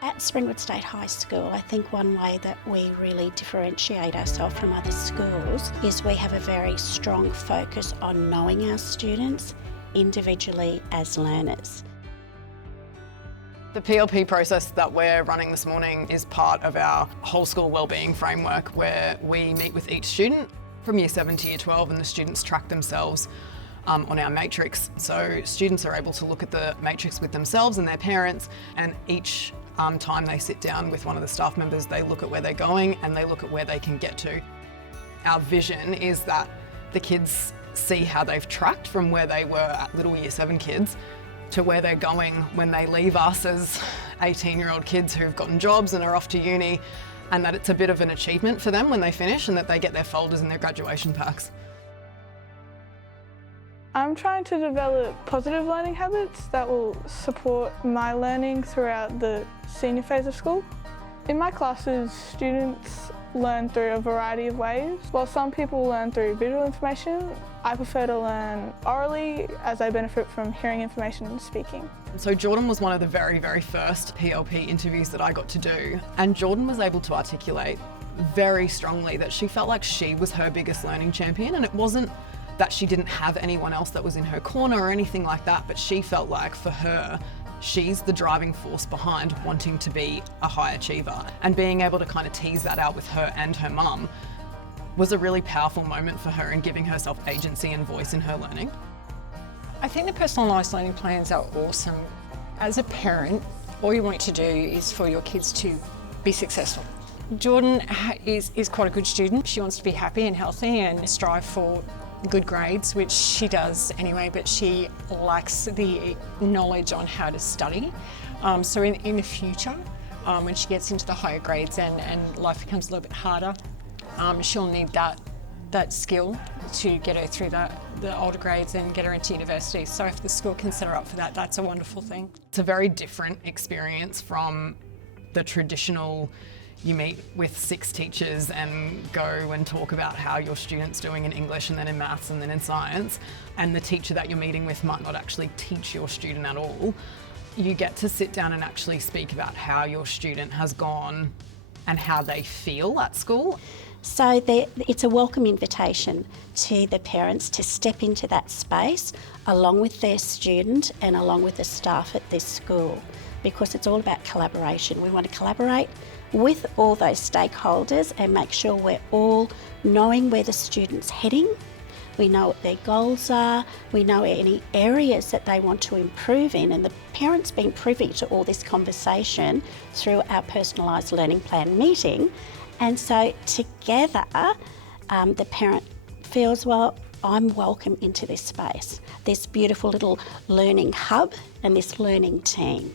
At Springwood State High School, I think one way that we really differentiate ourselves from other schools is we have a very strong focus on knowing our students individually as learners. The PLP process that we're running this morning is part of our whole school wellbeing framework, where we meet with each student from year 7 to year 12, and the students track themselves on our matrix. So students are able to look at the matrix with themselves and their parents, and each time they sit down with one of the staff members, they look at where they're going and they look at where they can get to. Our vision is that the kids see how they've tracked from where they were at little year 7 kids to where they're going when they leave us as 18-year-old kids who've gotten jobs and are off to uni, and that it's a bit of an achievement for them when they finish and that they get their folders and their graduation packs. I'm trying to develop positive learning habits that will support my learning throughout the senior phase of school. In my classes, students learn through a variety of ways. While some people learn through visual information, I prefer to learn orally as I benefit from hearing information and speaking. So Jordan was one of the very, very first PLP interviews that I got to do, and Jordan was able to articulate very strongly that she felt like she was her biggest learning champion, and it wasn't that she didn't have anyone else that was in her corner or anything like that, but she felt like for her, she's the driving force behind wanting to be a high achiever. And being able to kind of tease that out with her and her mum was a really powerful moment for her in giving herself agency and voice in her learning. I think the personalised learning plans are awesome. As a parent, all you want to do is for your kids to be successful. Jordan is quite a good student. She wants to be happy and healthy and strive for good grades, which she does anyway, but she lacks the knowledge on how to study. So in the future, when she gets into the higher grades and life becomes a little bit harder, she'll need that skill to get her through the older grades and get her into university. So if the school can set her up for that, that's a wonderful thing. It's a very different experience from the traditional you meet with 6 teachers and go and talk about how your student's doing in English and then in maths and then in science, and the teacher that you're meeting with might not actually teach your student at all. You get to sit down and actually speak about how your student has gone and how they feel at school. So it's a welcome invitation to the parents to step into that space along with their student and along with the staff at this school, because it's all about collaboration. We want to collaborate with all those stakeholders and make sure we're all knowing where the student's heading. We know what their goals are, we know any areas that they want to improve in, and the parents being privy to all this conversation through our personalised learning plan meeting. And so together, the parent feels, well, I'm welcome into this space, this beautiful little learning hub and this learning team.